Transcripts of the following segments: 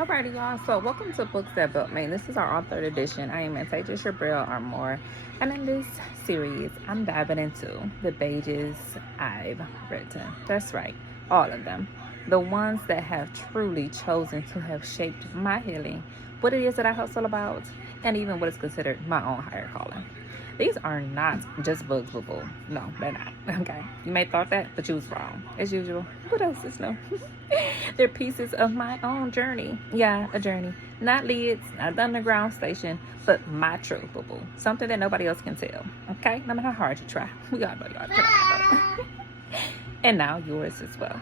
Alrighty, y'all. So, welcome to Books That Built Me. This is our third edition. I am Antasia Shabril Armour, and in this series, I'm diving into the pages I've written. That's right, all of them. The ones that have truly chosen to have shaped my healing, what it is that I hustle about, and even what is considered my own higher calling. These are not just books, boo boo. No, they're not. Okay. You may have thought that, but you was wrong. As usual. What else is new? They're pieces of my own journey. Yeah, a journey. Not Lids, not the underground station, but my truth, boo boo. Something that nobody else can tell. Okay? No matter how hard you try. We all know y'all try. And now yours as well.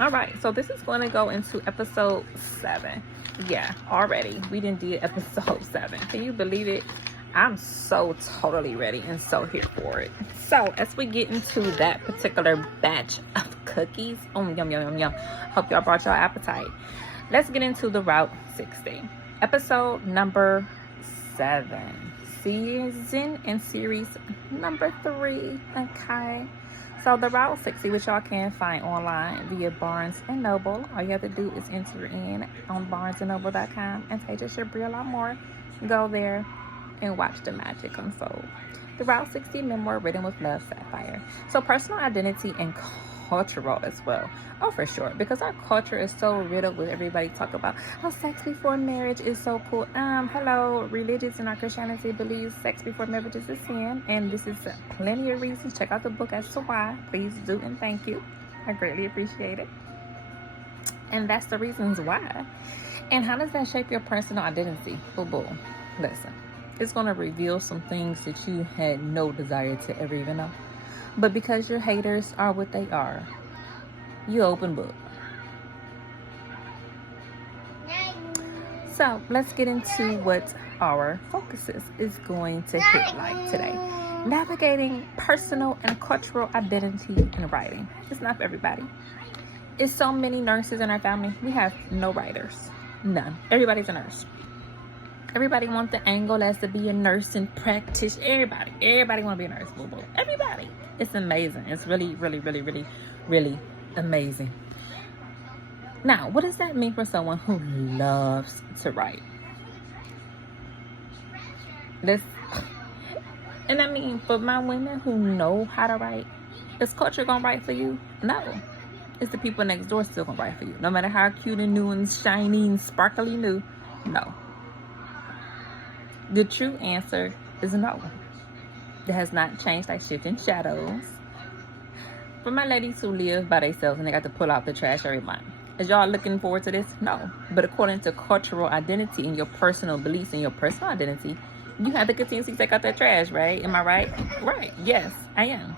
Alright, so this is going to go into episode 7. Yeah, already. We didn't do episode 7. Can you believe it? I'm so totally ready and so here for it. So as we get into that particular batch of cookies, yum, yum, yum, yum. Hope y'all brought y'all appetite. Let's get into the Route 60. Episode number 7. Season and series number 3. Okay. So the Route 60, which y'all can find online via Barnes & Noble. All you have to do is enter in on barnesandnoble.com and take just your real lot more. Go there and watch the magic unfold. The Route 60 memoir written with love, Sapphire. So personal identity and cultural as well. Oh, for sure. Because our culture is so riddled with everybody talk about how sex before marriage is so cool. Hello, religious in our Christianity believes sex before marriage is a sin. And this is plenty of reasons. Check out the book as to why. Please do and thank you. I greatly appreciate it. And that's the reasons why. And how does that shape your personal identity? Boo boo. Listen. It's going to reveal some things that you had no desire to ever even know. But because your haters are what they are, you open book. So let's get into what our focuses is going to hit like today. Navigating personal and cultural identity in writing. It's not for everybody. It's so many nurses in our family. We have no writers. None. Everybody's a nurse. Everybody wants the angle as to be a nurse and practice. Everybody want to be a nurse. Boo boo. Everybody. It's amazing. It's really, really, really, really, really amazing. Now, what does that mean for someone who loves to write? And I mean, for my women who know how to write, is culture gonna write for you? No. It's the people next door still gonna write for you. No matter how cute and new and shiny and sparkly new. No. The true answer is no. It has not changed like shifting shadows. For my ladies who live by themselves and they got to pull out the trash every month. Is y'all looking forward to this? No. But according to cultural identity and your personal beliefs and your personal identity, you have to continue to take out that trash, right? Am I right? Right. Yes, I am.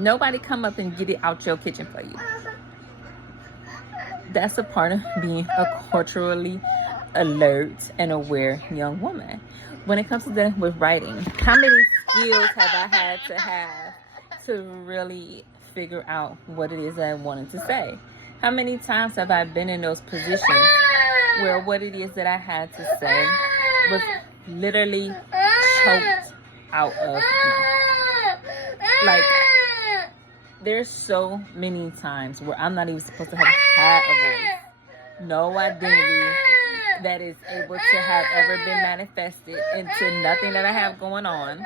Nobody come up and get it out your kitchen for you. That's a part of being a culturally alert and aware young woman. When it comes to dealing with writing, how many skills have I had to really figure out what it is that I wanted to say? How many times have I been in those positions where what it is that I had to say was literally choked out of me? Like, there's so many times where I'm not even supposed to have had a voice, no identity that is able to have ever been manifested into nothing that I have going on.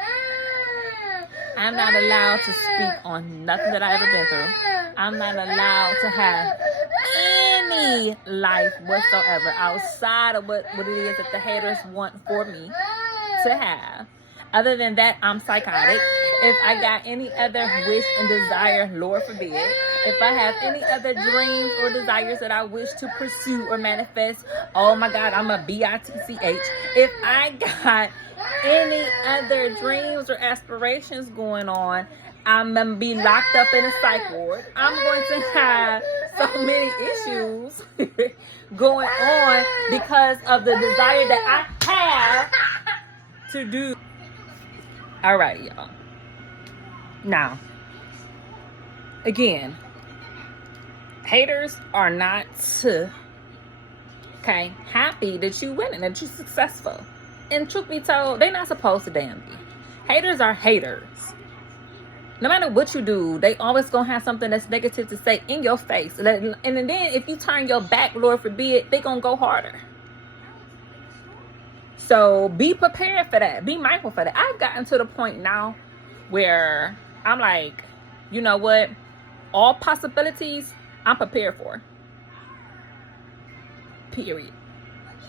I'm not allowed to speak on nothing that I've ever been through. I'm not allowed to have any life whatsoever outside of what it is that the haters want for me to have. Other than that, I'm psychotic. If I got any other wish and desire, Lord forbid, if I have any other dreams or desires that I wish to pursue or manifest, oh my God, I'm a bitch. If I got any other dreams or aspirations going on, I'm going to be locked up in a psych ward. I'm going to have so many issues going on because of the desire that I have to do. Alrighty, y'all. Now, again, haters are not happy that you winning, that you're successful. And truth be told, they're not supposed to damn be. Haters are haters. No matter what you do, they always gonna have something that's negative to say in your face. And then if you turn your back, Lord forbid, they gonna go harder. So be prepared for that. Be mindful for that. I've gotten to the point now where I'm like, you know what? All possibilities I'm prepared for. Period.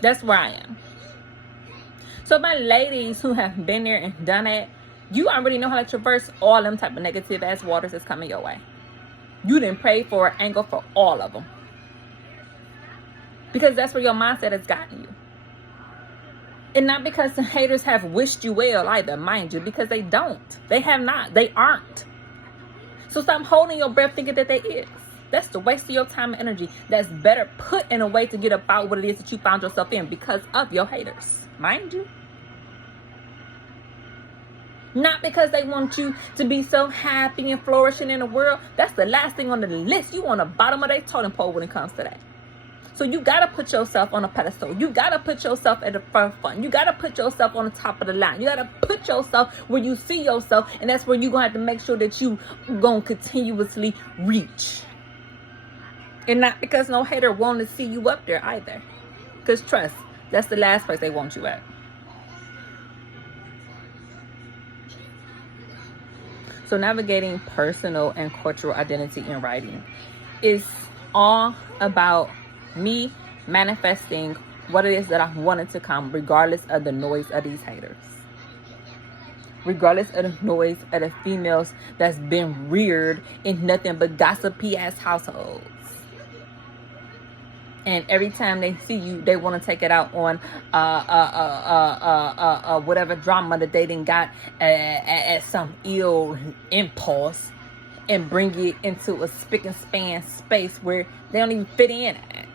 That's where I am. So my ladies who have been there and done it, you already know how to traverse all them type of negative ass waters that's coming your way. You didn't pray for an angle for all of them. Because that's where your mindset has gotten you. And not because the haters have wished you well either, mind you, because they don't. They have not. They aren't. So stop holding your breath thinking that they is. That's the waste of your time and energy. That's better put in a way to get about what it is that you found yourself in because of your haters. Mind you. Not because they want you to be so happy and flourishing in the world. That's the last thing on the list. You on the bottom of their totem pole when it comes to that. So you got to put yourself on a pedestal. You got to put yourself at the front. You got to put yourself on the top of the line. You got to put yourself where you see yourself. And that's where you're going to have to make sure that you going to continuously reach. And not because no hater want to see you up there either. Because trust, that's the last place they want you at. So navigating personal and cultural identity in writing is all about me manifesting what it is that I wanted to come, regardless of the noise of these haters. Regardless of the noise of the females that's been reared in nothing but gossipy ass households. And every time they see you, they want to take it out on whatever drama that they done got at some ill impulse and bring it into a spick and span space where they don't even fit in at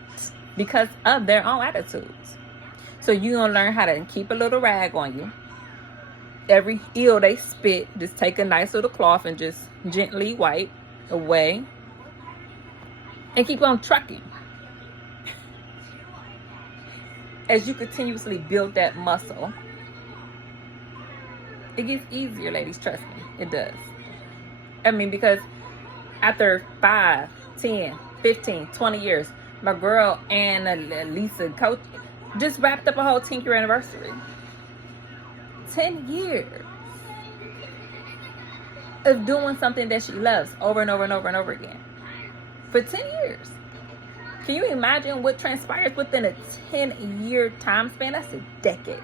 because of their own attitudes. So you're going to learn how to keep a little rag on you. Every ill they spit, just take a nice little cloth and just gently wipe away and keep on trucking. As you continuously build that muscle, it gets easier, ladies. Trust me, it does. I mean, because after 5, 10, 15, 20 years, my girl and Lisa Coach just wrapped up a whole 10-year anniversary. 10 years of doing something that she loves over and over and over and over again. For 10 years. Can you imagine what transpires within a 10-year time span? That's a decade.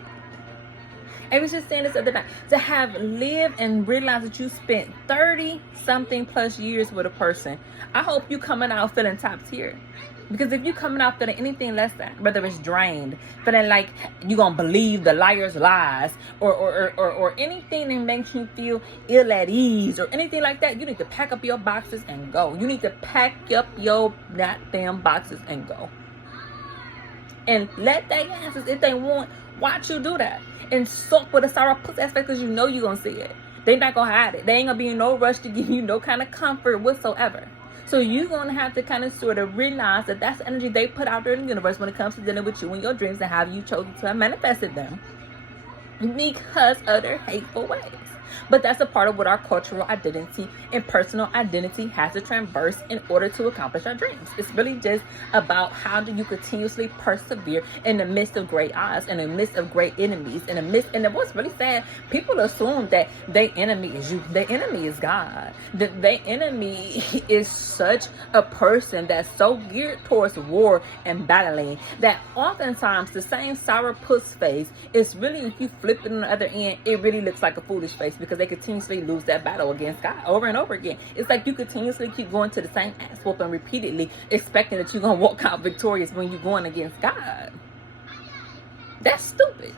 I was just saying this other night. To have lived and realized that you spent 30-something plus years with a person, I hope you coming out feeling top tier. Because if you coming out feeling anything less than, whether it's drained, feeling like you gonna believe the liar's lies, or anything that makes you feel ill at ease, or anything like that, you need to pack up your boxes and go. You need to pack up your goddamn boxes and go. And let their asses, if they want, watch you do that. And suck with a sour pussy aspect because you know you're gonna see it. They not gonna hide it. They ain't gonna be in no rush to give you no kind of comfort whatsoever. So you're going to have to kind of sort of realize that that's the energy they put out there in the universe when it comes to dealing with you and your dreams and how you chosen to have manifested them because of their hateful ways. But that's a part of what our cultural identity and personal identity has to traverse in order to accomplish our dreams. It's really just about how do you continuously persevere in the midst of great odds, in the midst of great enemies, and what's really sad, people assume that their enemy is you. Their enemy is God. Their enemy is such a person that's so geared towards war and battling that oftentimes the same sour puss face is really, if you flip it on the other end, it really looks like a foolish face because they continuously lose that battle against God over and over again. It's like you continuously keep going to the same ass whooping repeatedly, expecting that you're going to walk out victorious when you're going against God. That's stupid.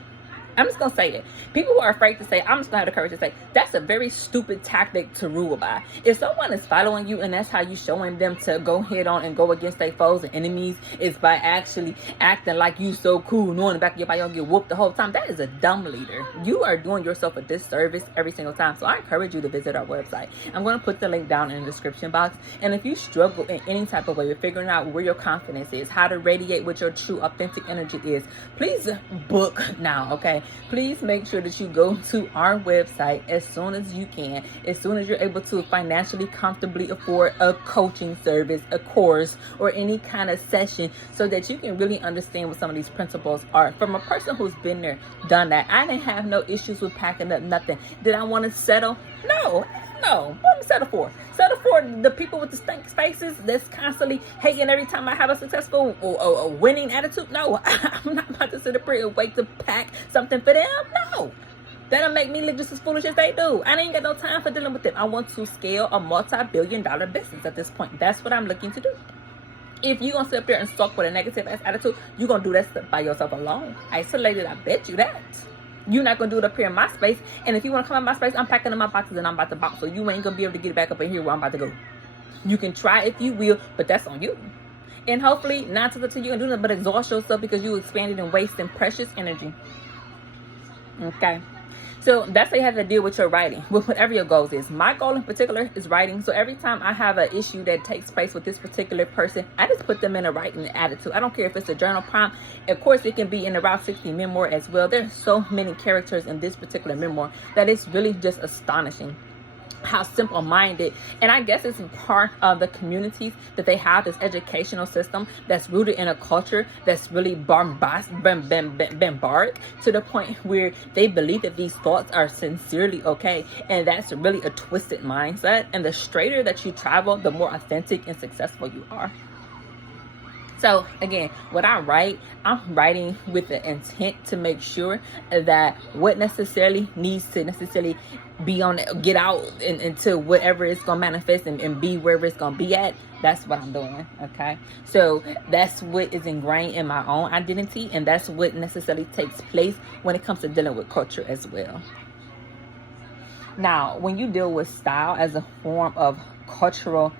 I'm just going to say it. People who are afraid to say, I'm just going to have the courage to say, that's a very stupid tactic to rule by. If someone is following you and that's how you showing them to go head on and go against their foes and enemies is by actually acting like you so cool, knowing the back of your body you'll get whooped the whole time, that is a dumb leader. You are doing yourself a disservice every single time. So I encourage you to visit our website. I'm going to put the link down in the description box. And if you struggle in any type of way with figuring out where your confidence is, how to radiate what your true authentic energy is, please book now, okay? please make sure that you go to our website as soon as you can, as soon as you're able to financially comfortably afford a coaching service, a course, or any kind of session, so that you can really understand what some of these principles are. From a person who's been there, done that, I didn't have no issues with packing up nothing. Did I want to settle? No. What am I settle for? Settle for the people with the stank faces that's constantly hating every time I have a successful or winning attitude? No, I'm not about to sit up here and wait to pack something for them. No. That'll make me look just as foolish as they do. I ain't got no time for dealing with them. I want to scale a multi-billion-dollar business at this point. That's what I'm looking to do. If you're going to sit up there and sulk with a negative attitude, you're going to do that stuff by yourself alone. Isolated, I bet you that. You're not going to do it up here in my space. And if you want to come in my space, I'm packing in my boxes and I'm about to box. So you ain't going to be able to get back up in here where I'm about to go. You can try if you will, but that's on you. And hopefully, not to you can do nothing but exhaust yourself because you expanded and wasting precious energy. Okay. So that's how you have to deal with your writing, with whatever your goals is. My goal in particular is writing. So every time I have an issue that takes place with this particular person, I just put them in a writing attitude. I don't care if it's a journal prompt. Of course, it can be in the Route 60 memoir as well. There's so many characters in this particular memoir that it's really just astonishing how simple-minded, and I guess it's part of the communities that they have, this educational system that's rooted in a culture that's really barbaric to the point where they believe that these thoughts are sincerely okay, and that's really a twisted mindset. And the straighter that you travel, the more authentic and successful you are. So again, when I write, I'm writing with the intent to make sure that what necessarily needs to necessarily be on, get out into whatever it's going to manifest and be wherever it's going to be at. That's what I'm doing. Okay. So that's what is ingrained in my own identity. And that's what necessarily takes place when it comes to dealing with culture as well. Now, when you deal with style as a form of cultural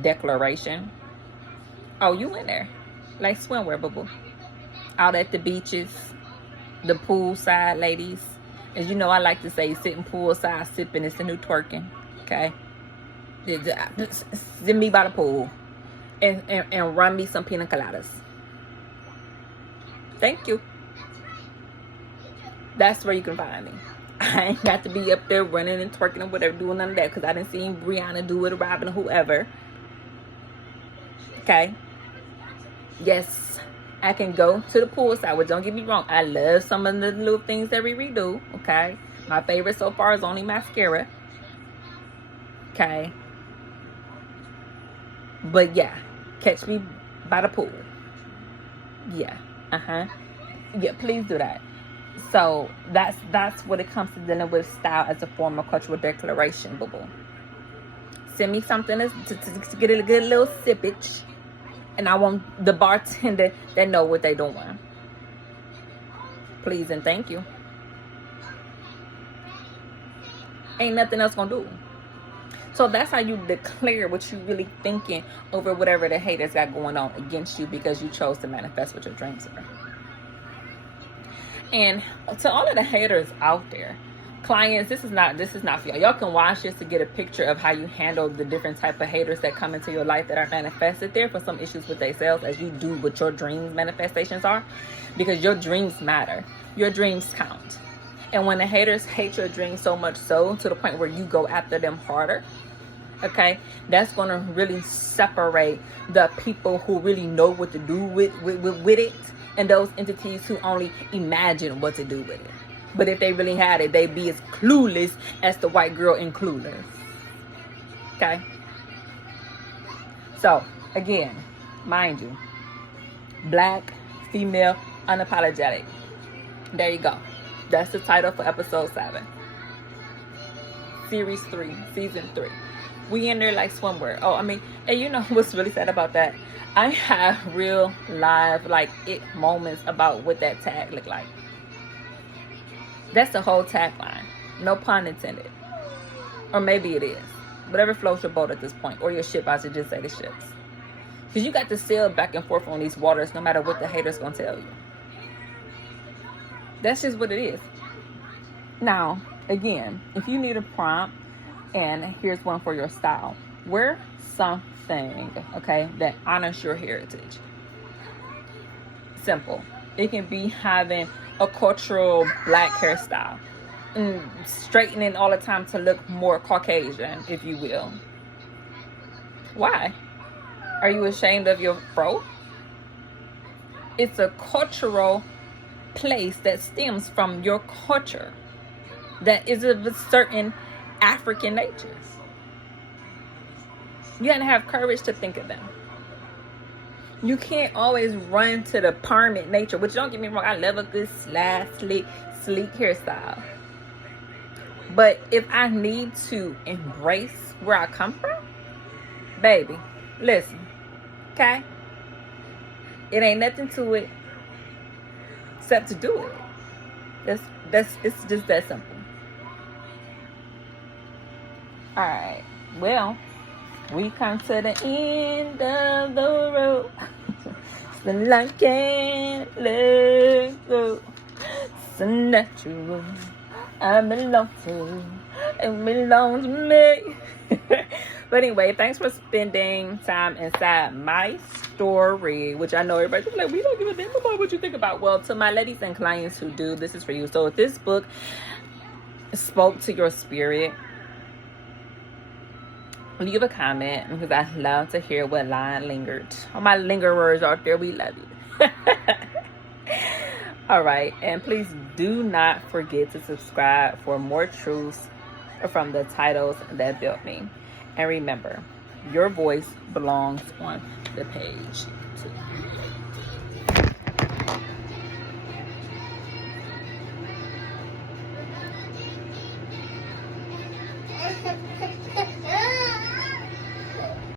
declaration, oh, you in there. Like swimwear, boo-boo. Out at the beaches, the poolside ladies. As you know, I like to say sitting poolside, sipping, it's the new twerking. Okay? Send me by the pool. And run me some pina coladas. Thank you. That's where you can find me. I ain't got to be up there running and twerking and whatever, doing none of that. Because I didn't see Brianna do it, or Robin, or whoever. Okay? Yes, I can go to the poolside, but don't get me wrong. I love some of the little things that we redo, okay? My favorite so far is only mascara, okay? But yeah, catch me by the pool. Yeah, yeah, please do that. So that's what it comes to dealing with style as a form of cultural declaration, boo-boo. Send me something to get a good little sippage. And I want the bartender that know what they doing. Please and thank you. Ain't nothing else gonna do. So that's how you declare what you really thinking over whatever the haters got going on against you, because you chose to manifest what your dreams are. And to all of the haters out there, clients, this is not for y'all. Y'all can watch this to get a picture of how you handle the different type of haters that come into your life that are manifested there for some issues with themselves, as you do what your dreams manifestations are, because your dreams matter. Your dreams count. And when the haters hate your dreams so much so to the point where you go after them harder, okay, that's going to really separate the people who really know what to do with it, and those entities who only imagine what to do with it. But if they really had it, they'd be as clueless as the white girl in Clueless. Okay? So, again, mind you, Black, female, unapologetic. There you go. That's the title for episode 7. Series 3, season 3. We in there like swimwear. Oh, I mean, and you know what's really sad about that? I have real live, like, it moments about what that tag looked like. That's the whole tagline. No pun intended. Or maybe it is. Whatever floats your boat at this point. Or your ship, I should just say the ships. Because you got to sail back and forth on these waters no matter what the haters going to tell you. That's just what it is. Now, again, if you need a prompt, and here's one for your style. Wear something, okay, that honors your heritage. Simple. It can be having a cultural black hairstyle and straightening all the time to look more Caucasian, if you will. Why? Are you ashamed of your fro? It's a cultural place that stems from your culture that is of a certain African natures. You gotta have courage to think of them. You can't always run to the permanent nature, which don't get me wrong, I love a good slide, sleek hairstyle. But if I need to embrace where I come from, baby, listen, okay? It ain't nothing to it except to do it. It's just that simple. Alright, well, we come to the end of the road. So I can't let go. So natural. I belong to. It belongs to me. But anyway, thanks for spending time inside my story, which I know everybody's like, we don't give a damn about what you think about. Well, to my ladies and clients who do, this is for you. So if this book spoke to your spirit, leave a comment, because I love to hear what line lingered. All my lingerers out there, we love you. All right, and please do not forget to subscribe for more truths from the titles that built me. And remember, your voice belongs on the page too.